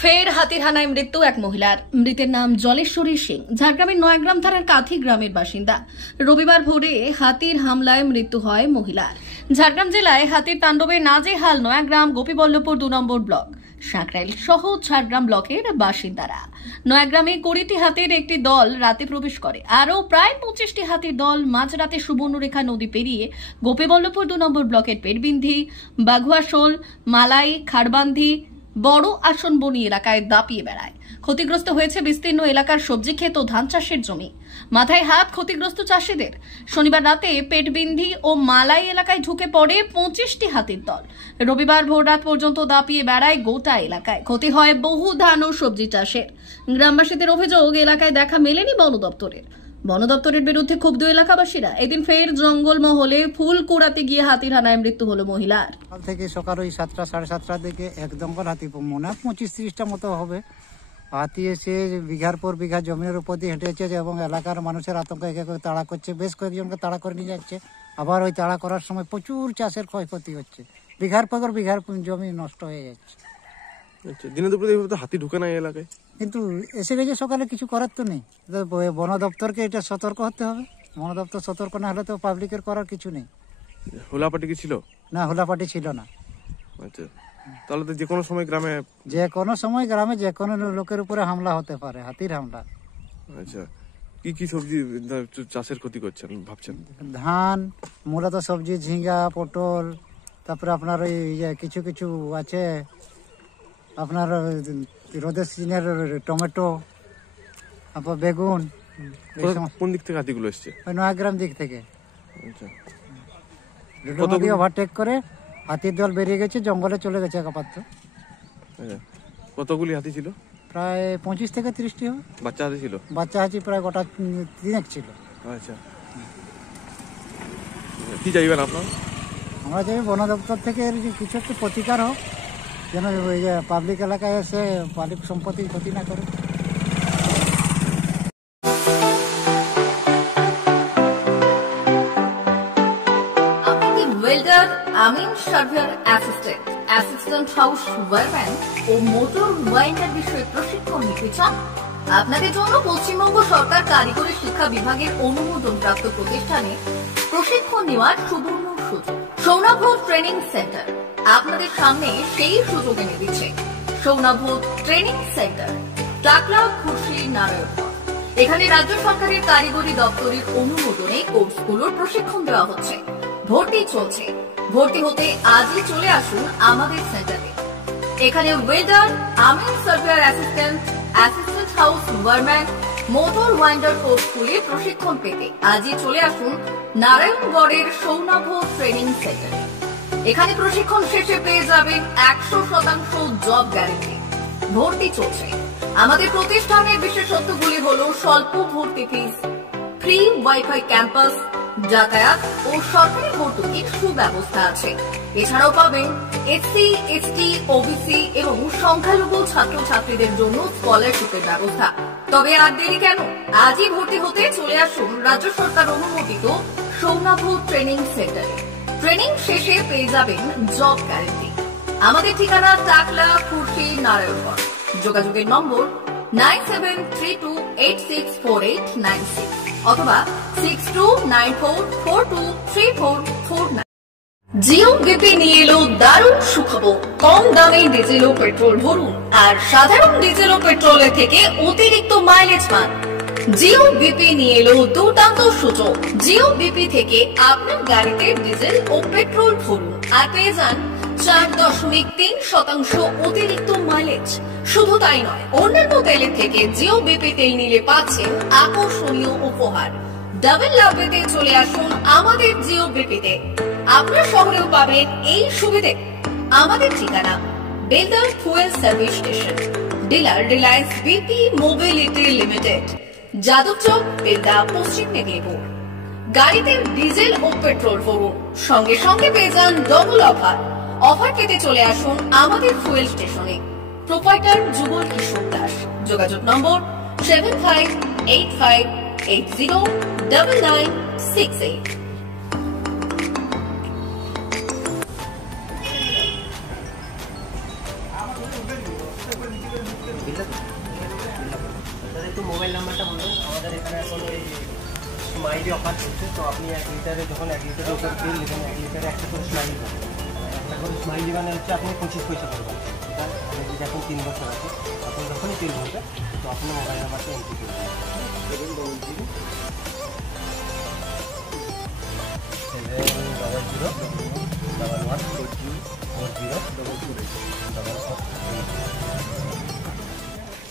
ফের হাতির হানায় মৃত্যু এক মহিলার। মৃতের নাম জলেশ্বরী সিং, ঝাড়গ্রামের নয়াগ্রাম থানার কাথি গ্রামের বাসিন্দা। রবিবার ভোরে হাতির হামলায় মৃত্যু হয় মহিলার। ঝাড়গ্রাম জেলায় হাতির তাণ্ডবে নাজেহাল নয়াগ্রাম, গোপীবল্লভপুর 2 নম্বর ব্লক, সাঁকরাইল সহ ঝাড়গ্রাম ব্লকের বাসিন্দারা। নয়াগ্রামে 20টি হাতির একটি দল রাতে প্রবেশ করে। আরও প্রায় 25টি হাতির দল মাঝরাতে সুবর্ণরেখা নদী পেরিয়ে গোপীবল্লভপুর 2 নম্বর ব্লকের পেরবিন্ধি, বাঘুয়াশোল, মালাই, খাড়বান্ধি, বড় আসন বনি এলাকায় দাপিয়ে বেড়ায়। ক্ষতিগ্রস্ত হয়েছে বিস্তীর্ণ এলাকার সবজি ক্ষেত ও ধান চাষের জমি। মাথায় হাত ক্ষতিগ্রস্ত চাষিদের। শনিবার রাতে পেটবিন্ধি ও মালাই এলাকায় ঢুকে পড়ে 25টি হাতির দল। রবিবার ভোররাত পর্যন্ত দাপিয়ে বেড়ায় গোটা এলাকায়। ক্ষতি হয় বহু ধান ও সবজি চাষের। গ্রামবাসীদের অভিযোগ, এলাকায় দেখা মেলেনি বন দপ্তরের। বন দপ্তরের বিরুদ্ধে ক্ষুব্ধ এলাকাবাসীরা। এদিন ফের জঙ্গলমহলে ফুল কুড়াতে গিয়ে হাতির হানায় মৃত্যু হলো মহিলার। সকাল থেকে সকাল ওই 7টা সাড়ে 7টার দিকে এক দঙ্গল হাতি, মনে হয় 25-30টা মতো হবে। হাতি এসে বিঘার পর বিঘা জমির উপর দিয়ে হেঁটেছে এবং এলাকার মানুষের আতঙ্ক একে তাড়া করছে। বেশ কয়েকজনকে তাড়া করে নিয়ে যাচ্ছে। আবার ওই তাড়া করার সময় প্রচুর চাষের ক্ষয়ক্ষতি হচ্ছে। বিঘার পর বিঘার জমি নষ্ট হয়ে যাচ্ছে। দিনে দুপুরে হাতি ঢুকে না এলাকায়, কিন্তু এসে গেছে সকালে, কিছু করার তো নেই। বন দপ্তরকে এটা সতর্ক হতে হবে। বন দপ্তর সতর্ক না হলে তো পাবলিকের করার কিছু নেই। হোলাপাটি কি ছিল? না, হোলাপাটি ছিল না। আচ্ছা, তাহলে তো যে কোনো সময় গ্রামে যে কোনো লোকের উপরে হামলা হতে পারে, হাতির হামলা। আচ্ছা, কি কি সবজি চাষের ক্ষতি করছেন ভাবছেন? ধান, মূলত সবজি, ঝিঙ্গা, পটল, তারপরে আপনার ওই কিছু কিছু আছে আপনার রোদের সিজনের টমেটো, তারপর বেগুন। কোন দিক থেকে হাতিগুলো এসছে? নয়াগ্রাম দিক থেকে। আচ্ছা, নদী ওভারটেক করে হাতির দল বেরিয়ে গেছে, জঙ্গলে চলে গেছে আপাতত। কতগুলি হাতি ছিল? প্রায় 25 থেকে 30টি হবে। বাচ্চা হাতি ছিল? বাচ্চা হাতি প্রায় গোটা 3 ছিল। আচ্ছা, কি চাইবেন আপনারা? আমরা চাই বন দপ্তর থেকে কিছু একটা প্রতিকার হোক, যেন ওই যে পাবলিক এলাকায় এসে পাবলিক সম্পত্তির ক্ষতি না করে। ওয়েল্ডার, আমিন surveyor assistant, assistant house wireman ও মোটর ওয়াইন্ডার বিষয়ে প্রশিক্ষণ নিতে চান? আপনাদের জন্য পশ্চিমবঙ্গ সরকার কারিগরি শিক্ষা বিভাগের অনুমোদনপ্রাপ্ত প্রতিষ্ঠানে প্রশিক্ষণ নেওয়ার সুবর্ণ সুযোগ। সৌনাভ ট্রেনিং সেন্টার আপনাদের সামনে সেই সুযোগ এনে দিচ্ছে। সৌনাভ ট্রেনিং সেন্টার, টাকলা, খুশি, নারায়ণগঞ্জ। এখানে রাজ্য সরকারের কারিগরি দপ্তরের অনুমোদনে কোর্সগুলোর প্রশিক্ষণ দেওয়া হচ্ছে। ভর্তি চলছে। ভর্তি হতে আজই চলে আসুন আমাদের সেন্টারে। এখানে ওয়েল্ডার, আমিন surveyor assistant, assistant house wireman, motor winder কোর্সগুলি প্রশিক্ষণ পেতে আজই চলে আসুন নারায়ণগড়ের সৌনাভ ট্রেনিং সেন্টারে। এখানে প্রশিক্ষণ শেষে পেয়ে যাবেন 100% জব গ্যারেন্টি। ভর্তি চলছে। আমাদের প্রতিষ্ঠানের বিশেষত্বগুলি হল স্বল্প ভর্তি ফিস, ফ্রি ওয়াইফাই ক্যাম্পাস, যাতায়াত ও সরকারি ভর্তুকির সুব্যবস্থা আছে। এছাড়াও পাবেন এসসি, এসটি, ওবিসি এবং সংখ্যালঘু ছাত্রছাত্রীদের জন্য স্কলারশিপের ব্যবস্থা। তবে আর দেরি কেন? আজই ভর্তি হতে চলে আসুন রাজ্য সরকার অনুমোদিত সৌনাভ ট্রেনিং সেন্টারে। ট্রেনিং শেষে পেয়ে যাবেন জব গ্যারেন্টি। আমাদের ঠিকানা টাকলা, খুশি, নারায়ণগঞ্জ। যোগাযোগের নম্বর 9732864896 অথবা 6294423449। জিও বিপি নিয়ে এলো দারুণ সুখবর। কম দামে ডিজেল ও পেট্রোল ভরুন আর সাধারণ ডিজেল ও পেট্রোলের থেকে অতিরিক্ত মাইলেজ পান। জিও বিপি নিয়ে এলো দুর্দান্ত সুযোগ। জিও বিপি থেকে আপনার গাড়িতে ডিজেল ও পেট্রোল ভরুন আর পেয়ে যান 4.3% অতিরিক্ত মাইলেজ। শুধু তাই নয়, অন্যান্য তেলের থেকে জিও বিপি তেল নিলে পাচ্ছেন আকর্ষণীয় উপহার। ডাবল লাভ পেতে চলে আসুন আমাদের জিও বিপিতে। আপনার শহরেও পাবেন এই সুবিধে। আমাদের ঠিকানা বেলদার fuel service station, dealer Reliance BP mobility limited, Jadabchak, Belda, পশ্চিম মেদিনীপুর। গাড়িতে ডিজেল ও পেট্রোল ভরুন, সঙ্গে সঙ্গে পেয়ে যান ডবল অফার। অফার পেতে চলে আসুন আমাদের ফুয়েল স্টেশনে। প্রোপাইটার যুগল কিশোর দাস। যোগাযোগ নম্বর 7585809968। একটু মোবাইল নাম্বারটা বলুন। আমাদের এখানে এখন ওই স্মাইলি অফার চলছে, তো আপনি 1 লিটারে যখন 1 লিটারের উপর তেল নেবেন 1 লিটারে একটা করে স্মাইলি পাবেন। একটা করে স্মাইলি মানে হচ্ছে আপনি 25 পয়সা করে পাচ্ছেন। এটা মানে যদি এখন 3 বছর আছে, আপনি যখনই তেল ভরবেন তো আপনার মোবাইল নাম্বারটা এন্ট্রি করবেন 711404044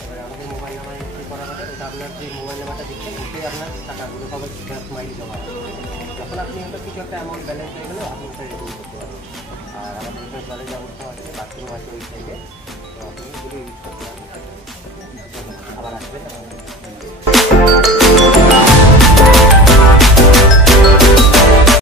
এবার আমাদের মোবাইল নাম্বার এন্ট্রি করা হবে। এটা আপনার যে মোবাইল নাম্বারটা দিচ্ছেন ওটাই আপনার টাকাগুলো সবাই স্মাইলি জমা হবে। যখন আপনি ওটা কিছু একটা অ্যামাউন্ট ব্যালেন্স হয়ে গেলে আপনি ওটা রিডিম করতে পারবেন। আর আমাদের এখানে জলের ব্যবস্থা আছে, বাথরুম আছে ওই সাইডে।